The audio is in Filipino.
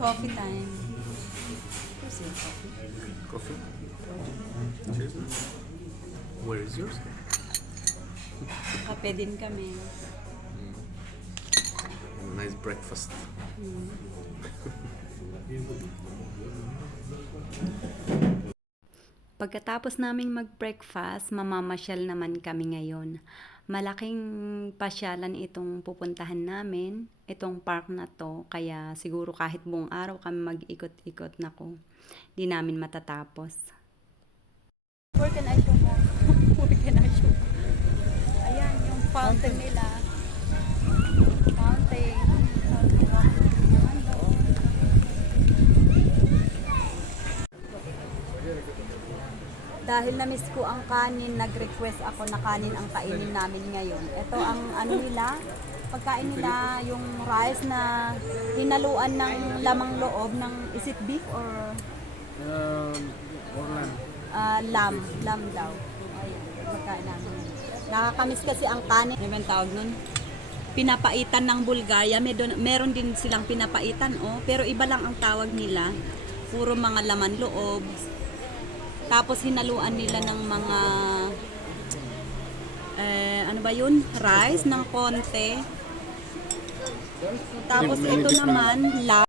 Coffee time. Where's your coffee? Coffee? Cheers. Where is yours? Kape din kami. Nice breakfast. Pagkatapos naming mag-breakfast, mamamasyal naman kami ngayon. Malaking pasyalan itong pupuntahan namin, itong park na to, kaya siguro kahit buong araw kami mag-ikot-ikot na ko. Di namin matatapos. Where can I show mo? Where can I show? Ayan, yung fountain nila. Fountain. Dahil na-miss ko ang kanin, nag-request ako na kanin ang kainin namin ngayon. Ito ang ano nila, pagkain nila, yung rice na hinaluan ng lamang loob ng, is it beef or lamb? Lamb daw. Ayun, pagkain namin. Nakakamiss kasi ang kanin. Ano yung tawag nun? Pinapaitan ng Bulgaria. Meron din silang pinapaitan, oh. Pero iba lang ang tawag nila. Puro mga laman loob. Tapos hinaluan nila ng mga ano ba yun? Rice ng konti. Tapos ito naman,